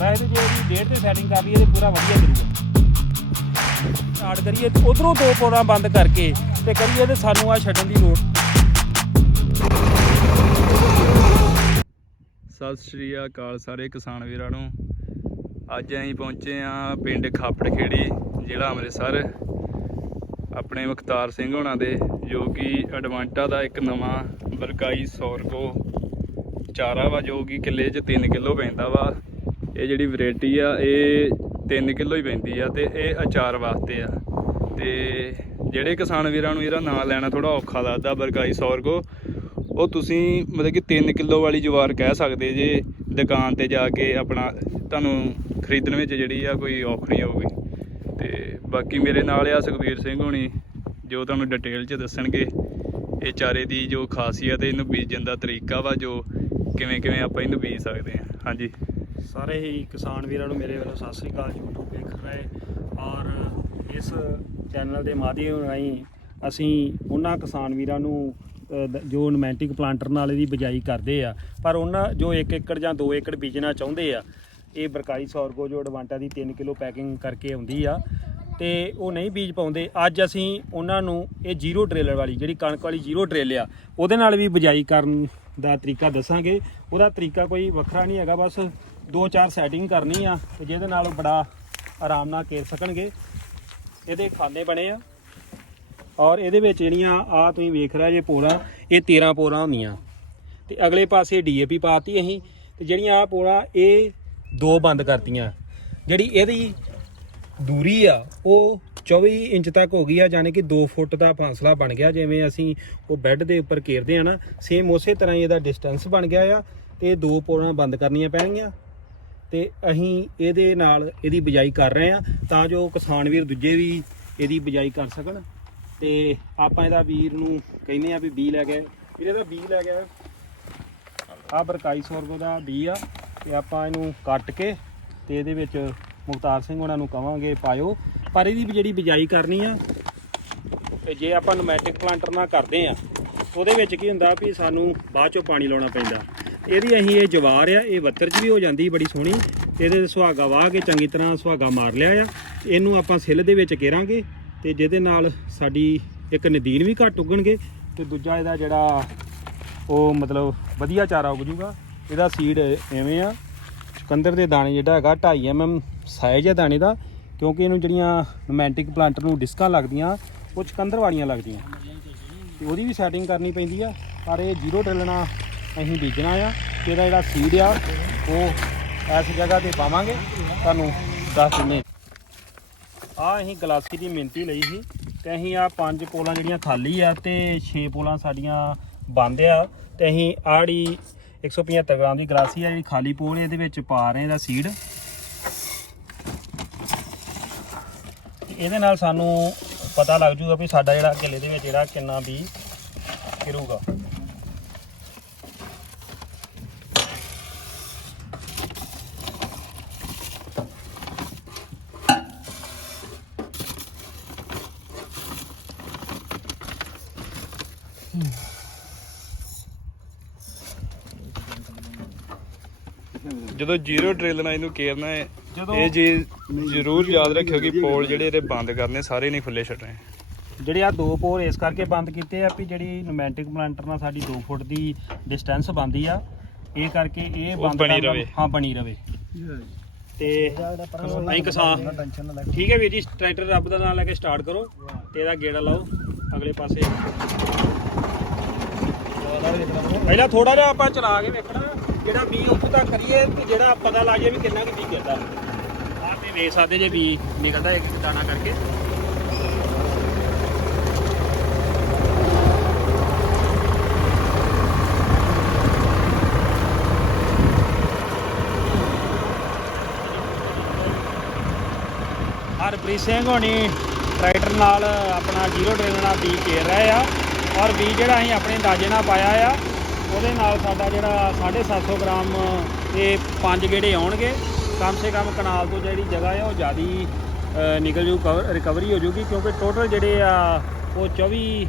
ਮੈਂ ਜੇ ਇਹਦੀ ਡੇਟ ਤੇ ਸੈਟਿੰਗ ਕਰ ਲਈਏ ਤੇ ਪੂਰਾ ਵਧੀਆ ਕਰੂਗਾ ਸਟਾਰਟ ਕਰੀਏ, ਉਧਰੋਂ ਦੋ ਪੌੜਾਂ ਬੰਦ ਕਰਕੇ ਤੇ ਕਰੀਏ ਤੇ ਸਾਨੂੰ ਆ ਛੱਡਣ ਦੀ ਲੋੜ। ਸਤਿ ਸ਼੍ਰੀ ਅਕਾਲ ਸਾਰੇ ਕਿਸਾਨ ਵੀਰਾਂ ਨੂੰ। ਅੱਜ ਅਸੀਂ ਪਹੁੰਚੇ ਆ ਪਿੰਡ ਖਾਪੜ ਖੇੜੀ ਜ਼ਿਲ੍ਹਾ ਅੰਮ੍ਰਿਤਸਰ। ਆਪਣੇ ਮੁਖਤਾਰ ਸਿੰਘ ਹੋਣਾ ਦੇ, ਜੋ ਕਿ ਐਡਵਾਂਟਾ ਦਾ ਇੱਕ ਨਵਾਂ ਬਰਕਾਈ ਸੌਰਕੋ ਚਾਰਾ ਵਾ, ਜੋ ਕਿ ਕਿੱਲੇ 'ਚ 3 ਕਿਲੋ ਪੈਂਦਾ ਵਾ। ਇਹ ਜਿਹੜੀ ਵੈਰਾਈਟੀ ਆ, ਇਹ 3 ਕਿਲੋ ਹੀ ਪੈਂਦੀ ਆ ਤੇ ਇਹ ਅਚਾਰ ਵਾਸਤੇ ਆ। ਤੇ ਜਿਹੜੇ ਕਿਸਾਨ ਵੀਰਾਂ ਨੂੰ ਇਹਦਾ ਨਾਂ ਲੈਣਾ ਥੋੜਾ ਔਖਾ ਲੱਗਦਾ ਬਰਕਾਈ ਸੌਰਕੋ ਉਹ ਤੁਸੀਂ ਮਤਲਬ ਕਿ 3 ਕਿਲੋ ਵਾਲੀ ਜਵਾਰ ਕਹਿ ਸਕਦੇ ਜੇ ਦੁਕਾਨ ਤੇ ਜਾ ਕੇ ਆਪਣਾ ਤੁਹਾਨੂੰ ਖਰੀਦਣ ਵਿੱਚ ਜਿਹੜੀ ਆ ਕੋਈ ਔਖ ਨਹੀਂ ਹੋਊਗੀ। ਬਾਕੀ ਮੇਰੇ ਨਾਲ ਆ ਸੁਖਬੀਰ ਸਿੰਘ ਹੋਣੀ, ਜੋ ਤੁਹਾਨੂੰ ਡਿਟੇਲ 'ਚ ਦੱਸਣਗੇ। ਇਹ ਚਾਰੇ ਦੀ ਜੋ ਖਾਸੀਅਤ ਹੈ, ਇਹਨੂੰ ਬੀਜਣ ਦਾ ਤਰੀਕਾ ਵਾ, ਜੋ ਕਿਵੇਂ ਕਿਵੇਂ ਆਪਾਂ ਇਹਨੂੰ ਬੀਜ ਸਕਦੇ ਹਾਂ। ਹਾਂਜੀ। ਸਾਰੇ ਹੀ ਕਿਸਾਨ ਵੀਰਾਂ ਨੂੰ ਮੇਰੇ ਵੱਲੋਂ ਸਤਿ ਸ੍ਰੀ ਅਕਾਲ, YouTube ਦੇਖ ਰਹੇ ਔਰ ਇਸ ਚੈਨਲ ਦੇ ਮਾਧਿਅਮ ਰਾਹੀਂ ਅਸੀਂ ਉਹਨਾਂ ਕਿਸਾਨ ਵੀਰਾਂ ਨੂੰ ਜੋ ਨੋਮੈਂਟਿਕ ਪਲਾਂਟਰ ਨਾਲ ਇਹਦੀ ਬਿਜਾਈ ਕਰਦੇ ਆ, ਪਰ ਉਹਨਾਂ ਜੋ 1 ਏਕੜ ਜਾਂ 2 ਏਕੜ ਬੀਜਣਾ ਚਾਹੁੰਦੇ ਆ, ਇਹ ਬਰਕਾਈ ਸੌਰਗੋ ਜੋ ਐਡਵਾਂਟਾ ਦੀ 3 ਕਿਲੋ ਪੈਕਿੰਗ ਕਰਕੇ ਆਉਂਦੀ ਆ ਤੇ ਉਹ ਨਹੀਂ ਬੀਜ ਪਾਉਂਦੇ। ਅੱਜ ਅਸੀਂ ਉਹਨਾਂ ਨੂੰ ਇਹ ਜ਼ੀਰੋ ਟ੍ਰੇਲਰ ਵਾਲੀ, ਜਿਹੜੀ ਕਣਕ ਵਾਲੀ ਜ਼ੀਰੋ ਟ੍ਰੇਲ ਆ, ਉਹਦੇ ਨਾਲ ਵੀ ਬਿਜਾਈ ਕਰਨ ਦਾ ਤਰੀਕਾ ਦੱਸਾਂਗੇ। ਉਹਦਾ ਤਰੀਕਾ ਕੋਈ ਵੱਖਰਾ ਨਹੀਂ ਹੈਗਾ, ਬਸ ਦੋ ਚਾਰ ਸੈਟਿੰਗ ਕਰਨੀ ਆ, ਤੇ ਜਿਹਦੇ ਨਾਲ ਬੜਾ ਆਰਾਮ ਨਾਲ ਕੇਰ ਸਕਣਗੇ। ਇਹਦੇ ਖਾਨੇ ਬਣੇ ਆ। ਔਰ ਇਹਦੇ ਵਿੱਚ ਜਿਹੜੀਆਂ, ਆ ਤੁਸੀਂ ਵੇਖ ਰਹੇ ਜੇ ਪੋਰਾ ਇਹ 13 ਪੋਰਾ ਹੁੰਦੀਆਂ। ਤੇ ਅਗਲੇ ਪਾਸੇ ਡੀਏਪੀ ਪਾਤੀ ਅਸੀਂ, ਤੇ ਜਿਹੜੀਆਂ ਆ ਪੋਰਾ ਇਹ ਦੋ ਬੰਦ ਕਰਤੀਆਂ। ਜਿਹੜੀ ਇਹਦੀ ਦੂਰੀ ਆ, ਉਹ 24 ਇੰਚ ਤੱਕ ਹੋ ਗਈ ਆ ਯਾਨੀ ਕਿ 2 ਫੁੱਟ ਦਾ ਫਾਸਲਾ ਬਣ ਗਿਆ, ਜਿਵੇਂ ਅਸੀਂ ਉਹ ਬੈੱਡ ਦੇ ਉੱਪਰ ਘੇਰਦੇ ਆ ਨਾ ਸੇਮ ਉਸੇ ਤਰ੍ਹਾਂ ਹੀ ਇਹਦਾ ਡਿਸਟੈਂਸ ਬਣ ਗਿਆ ਆ, ਤੇ ਦੋ ਪੋਰਾਂ ਬੰਦ ਕਰਨੀਆਂ ਪੈਣਗੀਆਂ। ਤੇ ਅਸੀਂ ਇਹਦੇ ਨਾਲ ਇਹਦੀ ਬਿਜਾਈ ਕਰ ਰਹੇ ਆ, ਤਾਂ ਜੋ ਕਿਸਾਨ ਵੀਰ ਦੂਜੇ ਵੀ ਇਹਦੀ ਬਿਜਾਈ ਕਰ ਸਕਣ। ਤੇ ਆਪਾਂ ਇਹਦਾ ਵੀਰ ਨੂੰ ਕਹਿੰਦੇ ਆ ਵੀ ਬੀ ਲੈ ਕੇ ਵੀਰੇ, ਇਹਦਾ ਬੀ ਲੈ ਗਿਆ ਆ ਬਰਕਾਈ ਸੌਰਗੋ ਦਾ ਬੀ ਆ, ਤੇ ਆਪਾਂ ਇਹਨੂੰ ਕੱਟ ਕੇ ਤੇ ਇਹਦੇ ਵਿੱਚ ਮੁਖਤਾਰ ਸਿੰਘ ਉਹਨਾਂ ਨੂੰ ਕਵਾਂਗੇ, ਪਾਇਓ। ਪਰ ਇਹਦੀ ਵੀ ਜਿਹੜੀ ਬਿਜਾਈ ਕਰਨੀ ਆ, ਤੇ ਜੇ ਆਪਾਂ ਨੋਮੈਟਿਕ ਪਲਾਂਟਰ ਨਾਲ ਕਰਦੇ ਆ, ਉਹਦੇ ਵਿੱਚ ਕੀ ਹੁੰਦਾ ਵੀ ਸਾਨੂੰ ਬਾਅਦ ਚੋਂ ਪਾਣੀ ਲਾਉਣਾ ਪੈਂਦਾ। ਇਹਦੀ ਅਸੀਂ ਇਹ ਜਵਾਰ ਆ, ਇਹ ਵੱਤਰ 'ਚ ਵੀ ਹੋ ਜਾਂਦੀ, ਬੜੀ ਸੋਹਣੀ। ਇਹਦੇ ਸੁਹਾਗਾ ਵਾਹ ਕੇ ਚੰਗੀ ਤਰ੍ਹਾਂ ਸੁਹਾਗਾ ਮਾਰ ਲਿਆ ਆ। ਇਹਨੂੰ ਆਪਾਂ ਸਿੱਲ ਦੇ ਵਿੱਚ ਘੇਰਾਂਗੇ ਤੇ ਜਿਹਦੇ ਨਾਲ ਸਾਡੀ ਇੱਕ ਨਦੀਨ ਵੀ ਘੱਟ ਉੱਗਣਗੇ, ਤੇ ਦੂਜਾ ਇਹਦਾ ਜਿਹੜਾ ਉਹ ਮਤਲਬ ਵਧੀਆ ਚਾਰਾ ਉੱਗ ਜੂਗਾ। ਇਹਦਾ ਸੀਡ ਐਵੇਂ ਆ ਚੁਕੰਦਰ ਦੇ ਦਾਣੇ ਜਿਹੜਾ ਹੈਗਾ 2.5 mm ਸਾਈਜ਼ ਹੈ ਦਾਣੇ ਦਾ, ਕਿਉਂਕਿ ਇਹਨੂੰ ਜਿਹੜੀਆਂ ਰੋਮੈਂਟਿਕ ਪਲਾਂਟਰ ਨੂੰ ਡਿਸਕਾਂ ਲੱਗਦੀਆਂ, ਉਹ ਚੁਕੰਦਰ ਵਾਲੀਆਂ ਲੱਗਦੀਆਂ। ਤੇ ਉਹਦੀ ਵੀ ਸੈਟਿੰਗ ਕਰਨੀ ਪੈਂਦੀ ਆ, ਪਰ ਇਹ ਜ਼ੀਰੋ ਡਿਲਣਾ ਅਸੀਂ ਬੀਜਣਾ ਆ, ਤੇ ਇਹਦਾ ਜਿਹੜਾ ਸੀਡ ਆ, ਉਹ ਇਸ ਜਗ੍ਹਾ ਤੇ ਪਾਵਾਂਗੇ। ਤੁਹਾਨੂੰ ਦੱਸ ਦਿੰਨੇ ਆ ਅਸੀਂ ਗਲਾਸੀ ਦੀ ਮਿੰਤੀ ਲਈ ਸੀ, ਤੇ ਅਸੀਂ ਆ ਪੰਜ ਪੋਲਾਂ ਜਿਹੜੀਆਂ ਖਾਲੀ ਆ, ਤੇ 6 ਪੋਲਾਂ ਸਾਡੀਆਂ ਬੰਦ ਆ, ਤੇ ਅਸੀਂ ਆੜੀ 175 ਗ੍ਰਾਮ ਦੀ ਗਲਾਸੀ ਆ, ਜਿਹੜੀ ਖਾਲੀ ਪੋਲ ਇਹਦੇ ਵਿੱਚ ਪਾ ਰਹੇ ਦਾ ਸੀਡ ਇਹਦੇ ਨਾਲ ਸਾਨੂੰ ਪਤਾ ਲੱਗ ਜੂਗਾ ਵੀ ਸਾਡਾ ਜਿਹੜਾ ਕਿੱਲੇ ਦੇ ਵਿੱਚ ਜਿਹੜਾ ਕਿੰਨਾ ਵੀ ਗਿਰੂਗਾ। ਜਦੋਂ ਜ਼ੀਰੋ ਡਰਿਲ ਨਾਲ ਇਹਨੂੰ ਕੇਰਨਾ ਹੈ ਜਦੋਂ- ਇਹ ਚੀਜ਼ ਜ਼ਰੂਰ ਯਾਦ ਰੱਖਿਓ ਕਿ ਪੋਲ ਜਿਹੜੇ ਇਹਦੇ ਬੰਦ ਕਰਨੇ ਸਾਰੇ ਨਹੀਂ ਖੁੱਲੇ ਛੱਡਣੇ। ਜਿਹੜੇ ਆ ਦੋ ਪੋਰ ਇਸ ਕਰਕੇ ਬੰਦ ਕੀਤੇ ਆ ਵੀ ਜਿਹੜੀ ਨੋਮੈਂਟਿਕ ਪਲਾਂਟਰ ਨਾਲ ਸਾਡੀ 2 ਫੁੱਟ ਦੀ ਡਿਸਟੈਂਸ ਬੰਦੀ ਆ ਇਹ ਕਰਕੇ ਇਹ ਬੰਦ ਬਣੀ ਰਵੇ। ਹਾਂ ਬਣੀ ਰਵੇ। ਤੇ ਅਸੀਂ ਕਿਸਾਨ ਠੀਕ ਹੈ ਵੀਰ ਜੀ ਟਰੈਕਟਰ ਰੱਬ ਦਾ ਨਾਮ ਲੈ ਕੇ ਸਟਾਰਟ ਕਰੋ ਤੇ ਇਹਦਾ ਗੇੜਾ ਲਾਓ ਅਗਲੇ ਪਾਸੇ। ਪਹਿਲਾਂ ਥੋੜਾ ਜਿਹਾ ਆਪਾਂ ਚਲਾ ਕੇ ਵੇਖਣਾ। ਜਿਹੜਾ ਬੀ ਉੱਥੋਂ ਤੱਕ ਕਰੀਏ ਤੇ ਜਿਹੜਾ ਪਤਾ ਲੱਗ ਜਾਏ ਵੀ ਕਿੰਨਾ ਕੁ ਬੀ ਗਿਰਦਾ ਆਹ ਤੇ ਵੇਖ ਸਕਦੇ ਜੇ ਬੀ ਨਿਕਲਦਾ ਇੱਕ ਇੱਕ ਦਾਣਾ ਕਰਕੇ। ਹਰਪ੍ਰੀਤ ਸਿੰਘ ਹੋਣੀ ਟਰੈਕਟਰ ਨਾਲ ਆਪਣਾ ਜ਼ੀਰੋ ਡਰਿਲ ਨਾਲ ਬੀਜ ਘੇਰ ਰਹੇ ਆ। ਔਰ ਬੀਜ ਜਿਹੜਾ ਅਸੀਂ ਆਪਣੇ ਅੰਦਾਜ਼ੇ ਨਾਲ ਪਾਇਆ ਆ ਉਹਦੇ ਨਾਲ ਸਾਡਾ ਜਿਹੜਾ 750 ਗ੍ਰਾਮ, ਇਹ ਪੰਜ ਗੇੜੇ ਆਉਣਗੇ। ਕਮ ਸੇ ਕਮ ਕਨਾਲ ਤੋਂ ਜਿਹੜੀ ਜਗ੍ਹਾ ਆ, ਉਹ ਜਿਆਦੀ ਨਿਕਲ ਜੂ ਰਿਕਵਰੀ ਹੋ ਜੂਗੀ, ਕਿਉਂਕਿ ਟੋਟਲ ਜਿਹੜੇ ਆ, ਉਹ 24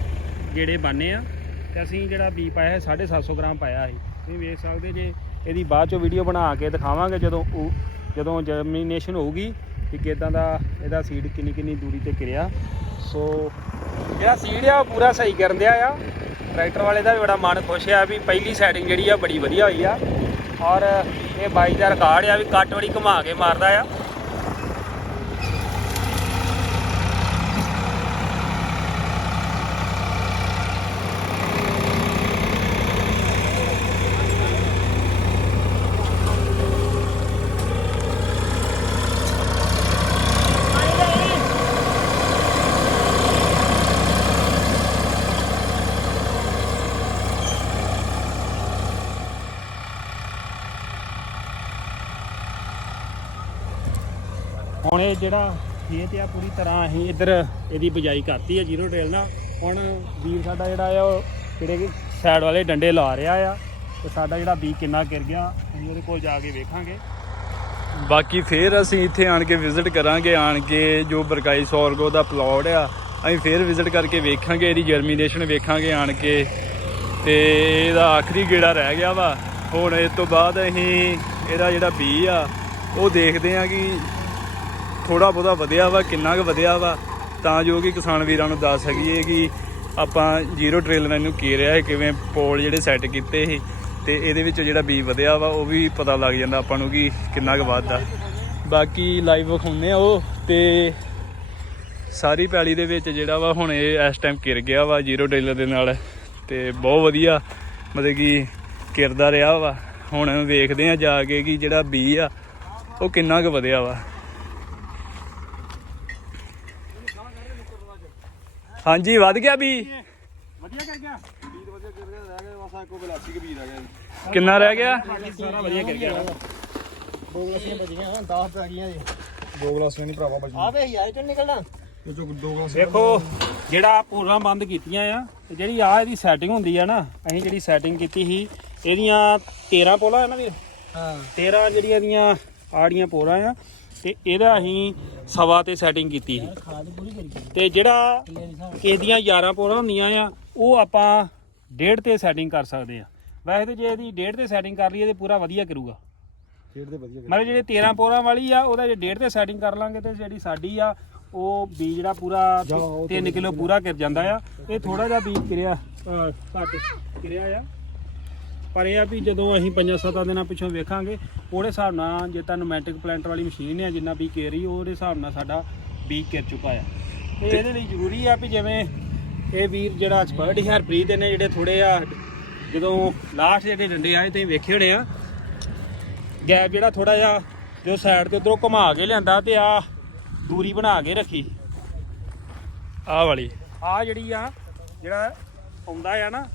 ਗੇੜੇ ਬਾਨੇ ਆ। ਤੇ ਅਸੀਂ ਜਿਹੜਾ ਬੀ ਪਾਇਆ ਹੈ 750 ਗ੍ਰਾਮ ਪਾਇਆ ਸੀ ਤੁਸੀਂ ਵੇਖ ਸਕਦੇ ਜੇ, ਇਹਦੀ ਬਾਅਦ ਚੋਂ ਵੀਡੀਓ ਬਣਾ ਕੇ ਦਿਖਾਵਾਂਗੇ ਜਦੋਂ ਜਦੋਂ ਜਰਮੀਨੇਸ਼ਨ ਹੋਊਗੀ, ਕਿ ਕਿਦਾਂ ਦਾ ਇਹਦਾ ਸੀਡ ਕਿੰਨੀ ਕਿੰਨੀ ਦੂਰੀ ਤੇ ਕਿਰਿਆ। ਸੋ ਜਿਹੜਾ ਸੀਡ ਆ, ਉਹ ਪੂਰਾ ਸਹੀ ਕਰਨ ਦਿਆ ਆ। ਟਰੈਕਟਰ ਵਾਲੇ ਦਾ ਵੀ ਬੜਾ ਮਨ ਖੁਸ਼ ਆ ਵੀ ਪਹਿਲੀ ਸੈਟਿੰਗ ਜਿਹੜੀ ਆ ਬੜੀ ਵਧੀਆ ਹੋਈ ਆ। ਔਰ ਇਹ ਬਾਈ ਦਾ ਰਿਕਾਰਡ ਆ ਵੀ ਕੱਟ ਵੜੀ ਘੁਮਾ ਕੇ ਮਾਰਦਾ ਆ ਹੁਣ ਇਹ ਜਿਹੜਾ ਖੇਤ ਆ, ਪੂਰੀ ਤਰ੍ਹਾਂ ਅਸੀਂ ਇੱਧਰ ਇਹਦੀ ਬਿਜਾਈ ਕਰਤੀ ਆ, ਜ਼ੀਰੋ ਡਰਿਲ ਨਾਲ। ਹੁਣ ਵੀਰ ਸਾਡਾ ਜਿਹੜਾ ਆ, ਉਹ ਜਿਹੜੇ ਸਾਈਡ ਵਾਲੇ ਡੰਡੇ ਲਾ ਰਿਹਾ ਆ, ਤੇ ਸਾਡਾ ਜਿਹੜਾ ਬੀ ਕਿੰਨਾ ਗਿਰ ਗਿਆ, ਅਸੀਂ ਉਹਦੇ ਕੋਲ ਜਾ ਕੇ ਵੇਖਾਂਗੇ। ਬਾਕੀ ਫੇਰ ਅਸੀਂ ਇੱਥੇ ਆਣ ਕੇ ਵਿਜ਼ਿਟ ਕਰਾਂਗੇ, ਆਣ ਕੇ ਜੋ ਬਰਕਾਈ ਸੌਰਗੋ ਦਾ ਪਲਾਟ ਆ, ਅਸੀਂ ਫੇਰ ਵਿਜ਼ਿਟ ਕਰਕੇ ਵੇਖਾਂਗੇ, ਇਹਦੀ ਜਰਮੀਨੇਸ਼ਨ ਵੇਖਾਂਗੇ ਆਣ ਕੇ। ਤੇ ਇਹਦਾ ਆਖਰੀ ਗੇੜਾ ਰਹਿ ਗਿਆ ਵਾ। ਹੁਣ ਇਸ ਤੋਂ ਬਾਅਦ ਅਸੀਂ ਇਹਦਾ ਜਿਹੜਾ ਬੀ ਆ, ਉਹ ਦੇਖਦੇ ਆ ਕਿ ਥੋੜਾ ਬਹੁਤਾ ਵਧਿਆ ਵਾ, ਕਿੰਨਾ ਕੁ ਵਧਿਆ ਵਾ, ਤਾਂ ਜੋ ਕਿ ਕਿਸਾਨ ਵੀਰਾਂ ਨੂੰ ਦੱਸ ਸਕੀਏ ਕਿ ਆਪਾਂ ਜ਼ੀਰੋ ਟ੍ਰੇਲ ਨੂੰ ਕੀਰਿਆ ਹੈ, ਕਿਵੇਂ ਪੋਲ ਜਿਹੜੇ ਸੈੱਟ ਕੀਤੇ ਸੀ, ਤੇ ਇਹਦੇ ਵਿੱਚ ਜਿਹੜਾ ਬੀ ਵਧਿਆ ਵਾ, ਉਹ ਵੀ ਪਤਾ ਲੱਗ ਜਾਂਦਾ ਆਪਾਂ ਨੂੰ ਕਿ ਕਿੰਨਾ ਕੁ ਵੱਧਦਾ। ਬਾਕੀ ਲਾਈਵ ਵਿਖਾਉਂਦੇ ਆ ਉਹ, ਤੇ ਸਾਰੀ ਪੈਲੀ ਦੇ ਵਿੱਚ ਜਿਹੜਾ ਵਾ ਹੁਣ ਇਹ ਇਸ ਟਾਈਮ ਕਿਰ ਗਿਆ ਵਾ, ਜ਼ੀਰੋ ਟ੍ਰੇਲਰ ਦੇ ਨਾਲ, ਤੇ ਬਹੁਤ ਵਧੀਆ ਮਤਲਬ ਕਿ ਕਿਰਦਾ ਰਿਹਾ ਵਾ। ਹੁਣ ਵੇਖਦੇ ਆ ਜਾ ਕੇ ਕਿ ਜਿਹੜਾ ਬੀ ਆ, ਉਹ ਕਿੰਨਾ ਕੁ ਵਧਿਆ ਵਾ। ਹਾਂਜੀ ਵੱਧ ਗਿਆ ਬੀ ਵਧੀਆ ਕਰ ਗਿਆ? ਕਿੰਨਾ ਰਹਿ ਗਿਆ? ਸਾਰਾ ਵਧੀਆ ਕਰ ਗਿਆ। ਦੋ ਗਲਾਸੀਆਂ ਬਚੀਆਂ 10 ਪੈ ਗਈਆਂ ਜੀ। ਦੋ ਗਲਾਸੀਆਂ ਨਹੀਂ ਭਰਾਵਾ ਬਚੀ ਆਵੇ ਯਾਰ ਚੋਂ ਨਿਕਲਣਾ। ਉਹ ਚੋਂ ਦੋ ਗਲਾਸੀਆਂ ਦੇਖੋ ਜਿਹੜਾ ਪੂਰਾ ਬੰਦ ਕੀਤੀਆਂ ਆ ਤੇ ਜਿਹੜੀ ਆ ਇਹਦੀ ਸੈਟਿੰਗ ਹੁੰਦੀ ਆ ਨਾ ਅਸੀਂ ਜਿਹੜੀ ਸੈਟਿੰਗ ਕੀਤੀ ਸੀ ਇਹਦੀਆਂ 13 ਪੋਲਾ ਹੈ ਨਾ ਵੀਰ? ਹਾਂ। 13 ਜਿਹੜੀਆਂ ਇਹਦੀਆਂ ਆੜੀਆਂ ਪੋਰਾ ਆ ਤੇ ਇਹਦਾ ਅਸੀਂ ਸਵਾ ਤੇ ਸੈਟਿੰਗ ਕੀਤੀ ਸੀ। ਖਾਦ ਪੂਰੀ ਕਰੀ ਗਈ ਤੇ ਜਿਹੜਾ ਕਿੱਲੇ ਦੀ ਸਾਹ ਕਿਸੇ ਦੀਆਂ 11 ਪੋਰਾ ਹੁੰਦੀਆਂ ਆ ਉਹ ਆਪਾਂ ਡੇਢ ਤੇ ਸੈਟਿੰਗ ਕਰ ਸਕਦੇ ਆ। ਵੈਸੇ ਤੇ ਜੇ ਇਹਦੀ ਡੇਢ ਤੇ ਸੈਟਿੰਗ ਕਰ ਲਈਏ ਤੇ ਪੂਰਾ ਵਧੀਆ ਕਰੂਗਾ। ਵਧੀਆ ਮਤਲਬ ਜਿਹੜੇ 13 ਪੋਰਾਂ ਵਾਲੀ ਆ ਉਹਦਾ ਜੇ ਡੇਢ ਤੇ ਸੈਟਿੰਗ ਕਰ ਲਾਂਗੇ ਤੇ ਜਿਹੜੀ ਸਾਡੀ ਆ ਉਹ ਬੀ ਜਿਹੜਾ ਪੂਰਾ ਜਾਂ ਉਹ 3 ਕਿਲੋ ਪੂਰਾ ਕਰ ਜਾਂਦਾ ਆ। ਇਹ ਥੋੜਾ ਜਿਹਾ ਬੀਜ ਕਿਰਿਆ ਘੱਟ ਕਿਰਿਆ ਆ। ਪਰ ਇਹ ਆ ਵੀ ਜਦੋਂ ਅਸੀਂ ਪੰਜਾਂ ਸੱਤਾਂ ਦਿਨਾਂ ਪਿੱਛੋਂ ਵੇਖਾਂਗੇ ਉਹਦੇ ਹਿਸਾਬ ਨਾਲ ਜੇ ਤਾਂ ਨੋਮੈਟਿਕ ਪਲਾਂਟ ਵਾਲੀ ਮਸ਼ੀਨ ਹੈ ਜਿੰਨਾ ਵੀ ਕੇਰੀ ਉਹਦੇ ਹਿਸਾਬ ਨਾਲ ਸਾਡਾ ਬੀਜ ਕਿਰ ਚੁੱਕਾ ਆ। ਤੇ ਇਹਦੇ ਲਈ ਜ਼ਰੂਰੀ ਆ ਵੀ ਜਿਵੇਂ ਇਹ ਵੀਰ ਜਿਹੜਾ ਐਕਸਪਰਟ ਹੀ ਹਰਪ੍ਰੀਤ ਨੇ ਜਿਹੜੇ ਥੋੜੇ ਆ ਜਦੋਂ ਲਾਸਟ ਜਿਹੜੇ ਡੰਡੇ ਆਏ ਤੁਸੀਂ ਵੇਖੇ ਹੋਣੇ ਆ। ਗੈਪ ਜਿਹੜਾ ਥੋੜਾ ਜਿਹਾ ਜੋ ਸਾਈਡ ਤੇ ਉਧਰੋਂ ਘੁਮਾ ਕੇ ਲਿਆਂਦਾ ਤੇ ਆ ਦੂਰੀ ਬਣਾ ਕੇ ਰੱਖੀ। ਆਹ ਵਾਲੀ। ਆ ਜਿਹੜੀ ਆ ਜਿਹੜਾ ਆਉਂਦਾ ਆ ਨਾ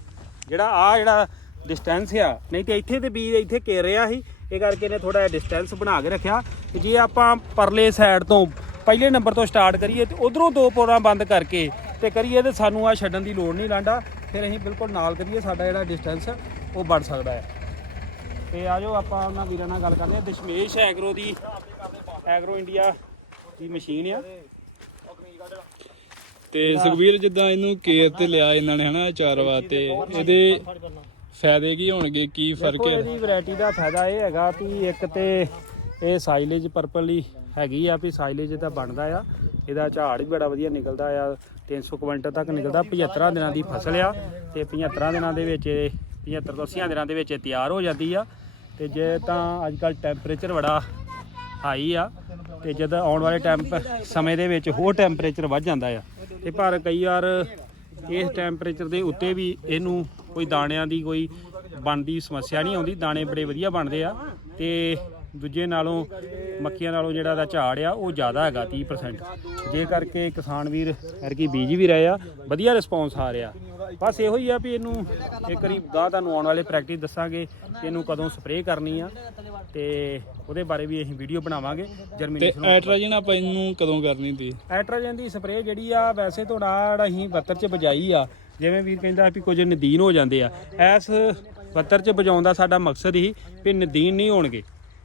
ਜਿਹੜਾ ਆ ਜਿਹੜਾ ਡਿਸਟੈਂਸ ਆ। ਨਹੀਂ ਤੇ ਇੱਥੇ ਤੇ ਬੀ ਇੱਥੇ ਘੇਰ ਰਿਹਾ ਸੀ, ਇਹ ਕਰਕੇ ਨੇ ਥੋੜਾ ਜਿਹਾ ਡਿਸਟੈਂਸ ਬਣਾ ਕੇ ਰੱਖਿਆ। ਤੇ ਜੇ ਆਪਾਂ ਪਰਲੇ ਸਾਈਡ ਤੋਂ ਪਹਿਲੇ ਨੰਬਰ ਤੋਂ ਸਟਾਰਟ ਕਰੀਏ ਤੇ ਉਧਰੋਂ ਦੋ ਪੋਰਾਂ ਬੰਦ ਕਰਕੇ ਤੇ ਕਰੀਏ ਤੇ ਸਾਨੂੰ ਆ ਛੱਡਣ ਦੀ ਲੋੜ ਨਹੀਂ ਲਾਂਡਾ। ਫਿਰ ਅਸੀਂ ਬਿਲਕੁਲ ਨਾਲ ਕਰੀਏ, ਸਾਡਾ ਜਿਹੜਾ ਡਿਸਟੈਂਸ ਉਹ ਬਣ ਸਕਦਾ ਹੈ। ਤੇ ਆਜੋ ਆਪਾਂ ਉਹਨਾਂ ਵੀਰਾਂ ਨਾਲ ਗੱਲ ਕਰਦੇ ਹਾਂ ਦਸ਼ਮੇਸ਼ ਐਗਰੋ ਦੀ, ਐਗਰੋ ਇੰਡੀਆ ਦੀ ਮਸ਼ੀਨ ਆ। ਤੇ ਸੁਖਬੀਰ, ਜਿੱਦਾਂ ਇਹਨੂੰ ਕੇਅਰ ਤੇ ਲਿਆ ਇਹਨਾਂ ਨੇ, ਹਨਾ ਚਾਰ ਵਾਸਤੇ ਇਹਦੇ ਫਾਇਦੇ ਕੀ ਹੋਣਗੇ? ਕੀ ਫ਼ਰਕ ਹੈ? ਇਹਦੀ ਵੈਰਾਈਟੀ ਦਾ ਫਾਇਦਾ ਇਹ ਹੈਗਾ ਵੀ ਇੱਕ ਤੇ ਇਹ ਸਾਈਲੇਜ ਪਰਪਲੀ ਹੈਗੀ ਆ ਵੀ ਸਾਈਲੇਜ ਤਾਂ ਬਣਦਾ ਆ। ਇਹਦਾ ਝਾੜ ਵੀ ਬੜਾ ਵਧੀਆ ਨਿਕਲਦਾ ਆ। 300 ਕੁਇੰਟਲ ਤੱਕ ਨਿਕਲਦਾ। 75 ਦਿਨਾਂ ਦੀ ਫਸਲ ਆ ਤੇ 75 ਦਿਨਾਂ ਦੇ ਵਿੱਚ ਇਹ 75 ਤੋਂ 80 ਦਿਨਾਂ ਦੇ ਵਿੱਚ ਤਿਆਰ ਹੋ ਜਾਂਦੀ ਆ। ਤੇ ਜੇ ਤਾਂ ਅੱਜ ਕੱਲ ਟੈਂਪਰੇਚਰ ਬੜਾ ਹਾਈ ਆ ਤੇ ਜਦ ਆਉਣ ਵਾਲੇ ਟਾਈਮ ਸਮੇਂ ਦੇ ਵਿੱਚ ਹੋਰ ਟੈਂਪਰੇਚਰ ਵੱਧ ਜਾਂਦਾ ਆ। ਤੇ ਪਰ ਕਈ ਵਾਰ ਇਸ ਟੈਂਪਰੇਚਰ ਦੇ ਉੱਤੇ ਵੀ ਇਹਨੂੰ ਕੋਈ ਦਾਣਿਆਂ ਦੀ ਕੋਈ ਬਣਦੀ ਸਮੱਸਿਆ ਨਹੀਂ ਆਉਂਦੀ ਦਾਣੇ ਬੜੇ ਵਧੀਆ ਬਣਦੇ ਆ ਤੇ ਦੂਜੇ ਨਾਲੋਂ ਮੱਕੀਆਂ ਨਾਲੋਂ ਜਿਹੜਾ ਦਾ ਝਾੜ ਆ ਉਹ ਜ਼ਿਆਦਾ ਹੈਗਾ 30% ਜੇ ਕਰਕੇ ਕਿਸਾਨ ਵੀਰ ਹਰਕੀ ਬੀਜ ਵੀ ਰਹੇ ਆ ਵਧੀਆ ਰਿਸਪੌਂਸ ਆ ਰਿਹਾ। ਬਸ ਇਹੋ ਹੀ ਆ ਵੀ ਇਹਨੂੰ ਇੱਕ ਵਾਰੀ ਗਾਹ ਤੁਹਾਨੂੰ ਆਉਣ ਵਾਲੇ ਪ੍ਰੈਕਟਿਸ ਦੱਸਾਂਗੇ ਕਿ ਇਹਨੂੰ ਕਦੋਂ ਸਪਰੇਅ ਕਰਨੀ ਆ ਤੇ ਉਹਦੇ ਬਾਰੇ ਵੀ ਅਸੀਂ ਵੀਡੀਓ ਬਣਾਵਾਂਗੇ ਤੇ ਜਰਮੀਨੇਸ਼ਨ ਐਟਰਾਜਨ ਆਪਾਂ ਇਹਨੂੰ ਕਦੋਂ ਕਰਨੀ ਤੀ ਐਟਰਾਜਨ ਦੀ ਸਪਰੇਅ ਜਿਹੜੀ ਆ ਵੈਸੇ ਤੋਂ ਨਾੜ ਅਸੀਂ ਬੱਤਰ ਚ ਬਜਾਈ ਆ ਜਿਵੇਂ ਵੀਰ ਕਹਿੰਦਾ ਵੀ ਕੁਝ ਨਦੀਨ ਹੋ ਜਾਂਦੇ ਆ, ਐਸ ਪੱਤਰ ਚ ਬਜਾਉਣ ਦਾ ਸਾਡਾ ਮਕਸਦ ਹੀ ਵੀ ਨਦੀਨ ਨਹੀਂ ਹੋਣਗੇ।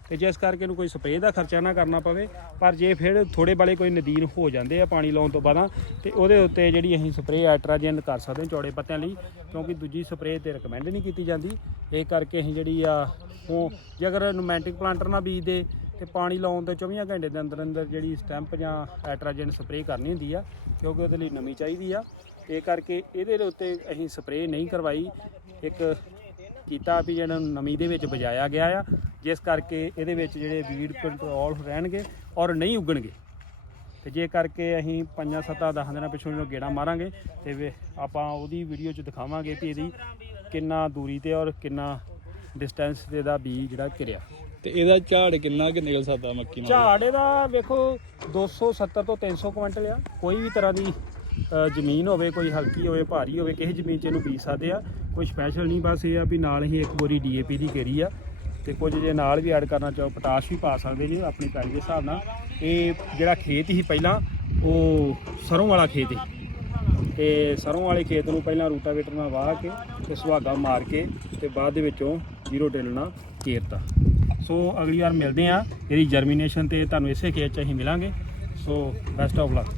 ਤੇ ਜਿਸ ਕਰਕੇ ਇਹਨੂੰ ਕੋਈ ਸਪਰੇਅ ਦਾ ਖਰਚਾ ਨਾ ਕਰਨਾ ਪਵੇ, ਪਰ ਜੇ ਫਿਰ ਥੋੜੇ ਬਾਲੇ ਕੋਈ ਨਦੀਨ ਹੋ ਜਾਂਦੇ ਆ ਪਾਣੀ ਲਾਉਣ ਤੋਂ ਬਾਅਦਾਂ ਤੇ ਉਹਦੇ ਉੱਤੇ ਜਿਹੜੀ ਅਸੀਂ ਸਪਰੇਅ ਐਟਰਾਜਨ ਕਰ ਸਕਦੇ ਹਾਂ ਚੌੜੇ ਪੱਤਿਆਂ ਲਈ, ਕਿਉਂਕਿ ਦੂਜੀ ਸਪਰੇਅ ਤੇ ਰეკਮੈਂਡ ਨਹੀਂ ਕੀਤੀ ਜਾਂਦੀ। ਇਹ ਕਰਕੇ ਅਸੀਂ ਜਿਹੜੀ ਆ, ਉਹ ਜੇ ਅਗਰ ਨੋਮੈਂਟਿਕ ਪਲਾਂਟਰ ਨਾਲ ਬੀਜਦੇ ਤੇ ਪਾਣੀ ਲਾਉਣ ਤੋਂ 24 ਘੰਟੇ ਦੇ ਅੰਦਰ ਅੰਦਰ ਜਿਹੜੀ ਸਟੈਂਪ ਜਾਂ ਐਟਰਾਜਨ ਸਪਰੇਅ ਕਰਨੀ ਹੁੰਦੀ ਆ, ਕਿਉਂਕਿ ਉਹਦੇ ਲਈ ਨਮੀ ਚਾਹੀਦੀ ਆ। ਇਹ ਕਰਕੇ ਇਹਦੇ ਦੇ ਉੱਤੇ ਅਸੀਂ ਸਪਰੇਅ ਨਹੀਂ ਕਰਵਾਈ। ਇੱਕ ਕੀਤਾ ਵੀ ਜਿਹੜਾ ਨਮੀ ਦੇ ਵਿੱਚ ਬਜਾਇਆ ਗਿਆ ਆ ਜਿਸ ਕਰਕੇ ਇਹਦੇ ਵਿੱਚ ਜਿਹੜੇ ਵੀਡ ਕੰਟਰੋਲ ਰਹਿਣਗੇ ਔਰ ਨਹੀਂ ਉੱਗਣਗੇ। ਤੇ ਜੇ ਕਰਕੇ ਅਸੀਂ ਪੰਜਾਂ ਸੱਤਾਂ ਦਸ ਦਿਨਾਂ ਪਿਛੋਂ ਇਹਨੂੰ ਗੇੜਾ ਮਾਰਾਂਗੇ ਤੇ ਆਪਾਂ ਉਹਦੀ ਵੀਡੀਓ 'ਚ ਦਿਖਾਵਾਂਗੇ ਕਿ ਇਹਦੀ ਕਿੰਨਾ ਦੂਰੀ ਤੇ ਔਰ ਕਿੰਨਾ ਡਿਸਟੈਂਸ ਤੇ ਦਾ ਬੀ ਜਿਹੜਾ ਘਿਰਿਆ ਤੇ ਇਹਦਾ ਝਾੜ ਕਿੰਨਾ ਕਿ ਨਿਕਲ ਸਕਦਾ ਮੱਕੀ ਨਾਲ? ਝਾੜ ਇਹਦਾ ਵੇਖੋ 270 ਤੋਂ 300 ਕੁਇੰਟਲ ਆ। ਕੋਈ ਵੀ ਤਰ੍ਹਾਂ ਦੀ ਜ਼ਮੀਨ ਹੋਵੇ, ਕੋਈ ਹਲਕੀ ਹੋਵੇ, ਭਾਰੀ ਹੋਵੇ, ਕਿਸੇ ਜ਼ਮੀਨ 'ਚ ਇਹਨੂੰ ਬੀਜ ਸਕਦੇ ਆ। ਕੋਈ ਸਪੈਸ਼ਲ ਨਹੀਂ, ਬਸ ਇਹ ਆ ਵੀ ਨਾਲ ਹੀ ਇੱਕ ਬੋਰੀ ਡੀਏਪੀ ਦੀ ਕੇਰੀ ਆ। ਤੇ ਕੁਝ ਜੇ ਨਾਲ ਵੀ ਐਡ ਕਰਨਾ ਚਾਹੋ ਪੋਟਾਸ਼ ਵੀ ਪਾ ਸਕਦੇ ਜੀ, ਆਪਣੀ ਪੈਲੀ ਦੇ ਹਿਸਾਬ ਨਾਲ। ਇਹ ਜਿਹੜਾ ਖੇਤ ਸੀ ਪਹਿਲਾਂ, ਉਹ ਸਰੋਂ ਵਾਲਾ ਖੇਤ ਸੀ ਤੇ ਸਰੋਂ ਵਾਲੇ ਖੇਤ ਨੂੰ ਪਹਿਲਾਂ ਰੂਟਾਵੇਟਰ ਨਾਲ ਵਾਹ ਕੇ ਤੇ ਸੁਹਾਗਾ ਮਾਰ ਕੇ ਤੇ ਬਾਅਦ ਦੇ ਵਿੱਚੋਂ ਜ਼ੀਰੋ ਟਿਲ ਨਾਲ ਕੇਰਤਾ ਸੋ ਅਗਲੀ ਵਾਰ ਮਿਲਦੇ ਆ। ਇਹਦੀ ਜਰਮੀਨੇਸ਼ਨ ਤੇ ਤੁਹਾਨੂੰ ਇਸੇ ਖੇਤ 'ਚ ਅਸੀਂ ਮਿਲਾਂਗੇ। So best of luck